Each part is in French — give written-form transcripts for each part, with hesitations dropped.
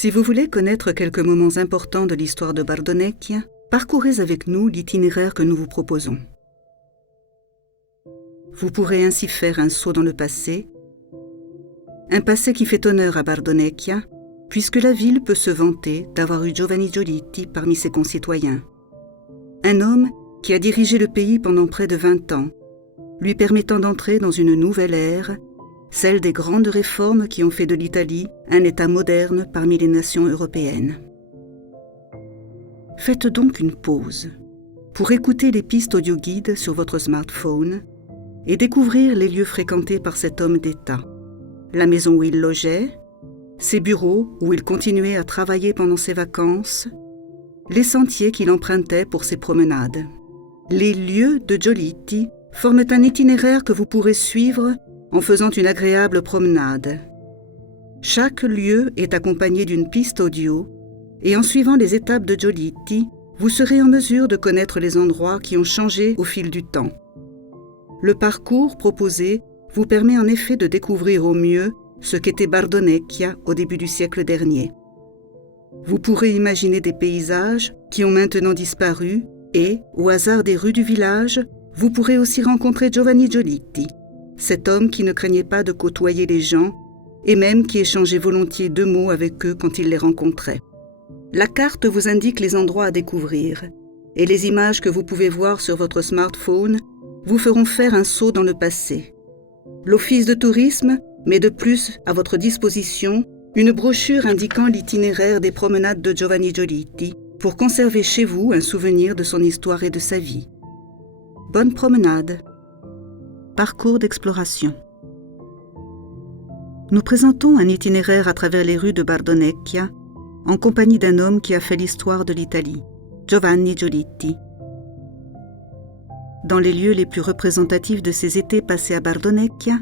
Si vous voulez connaître quelques moments importants de l'histoire de Bardonecchia, parcourez avec nous l'itinéraire que nous vous proposons. Vous pourrez ainsi faire un saut dans le passé, un passé qui fait honneur à Bardonecchia, puisque la ville peut se vanter d'avoir eu Giovanni Giolitti parmi ses concitoyens. Un homme qui a dirigé le pays pendant près de 20 ans, lui permettant d'entrer dans une nouvelle ère, celle des grandes réformes qui ont fait de l'Italie un État moderne parmi les nations européennes. Faites donc une pause pour écouter les pistes audio-guides sur votre smartphone et découvrir les lieux fréquentés par cet homme d'État, la maison où il logeait, ses bureaux où il continuait à travailler pendant ses vacances, les sentiers qu'il empruntait pour ses promenades. Les lieux de Giolitti forment un itinéraire que vous pourrez suivre en faisant une agréable promenade. Chaque lieu est accompagné d'une piste audio et en suivant les étapes de Giolitti, vous serez en mesure de connaître les endroits qui ont changé au fil du temps. Le parcours proposé vous permet en effet de découvrir au mieux ce qu'était Bardonecchia au début du siècle dernier. Vous pourrez imaginer des paysages qui ont maintenant disparu et, au hasard des rues du village, vous pourrez aussi rencontrer Giovanni Giolitti, cet homme qui ne craignait pas de côtoyer les gens et même qui échangeait volontiers 2 mots avec eux quand il les rencontrait. La carte vous indique les endroits à découvrir et les images que vous pouvez voir sur votre smartphone vous feront faire un saut dans le passé. L'Office de tourisme met de plus à votre disposition une brochure indiquant l'itinéraire des promenades de Giovanni Giolitti pour conserver chez vous un souvenir de son histoire et de sa vie. Bonne promenade. Parcours d'exploration. Nous présentons un itinéraire à travers les rues de Bardonecchia en compagnie d'un homme qui a fait l'histoire de l'Italie, Giovanni Giolitti. Dans les lieux les plus représentatifs de ces étés passés à Bardonecchia,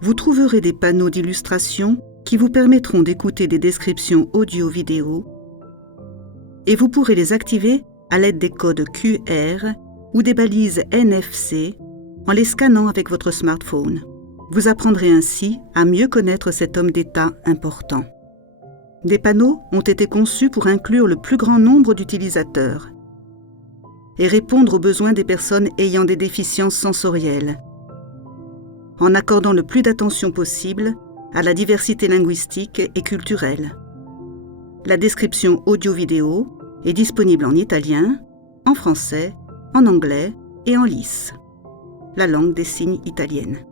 vous trouverez des panneaux d'illustration qui vous permettront d'écouter des descriptions audio-vidéo et vous pourrez les activer à l'aide des codes QR ou des balises NFC en les scannant avec votre smartphone. Vous apprendrez ainsi à mieux connaître cet homme d'État important. Des panneaux ont été conçus pour inclure le plus grand nombre d'utilisateurs et répondre aux besoins des personnes ayant des déficiences sensorielles, en accordant le plus d'attention possible à la diversité linguistique et culturelle. La description audio-vidéo est disponible en italien, en français, en anglais et en lisse, la langue des signes italienne.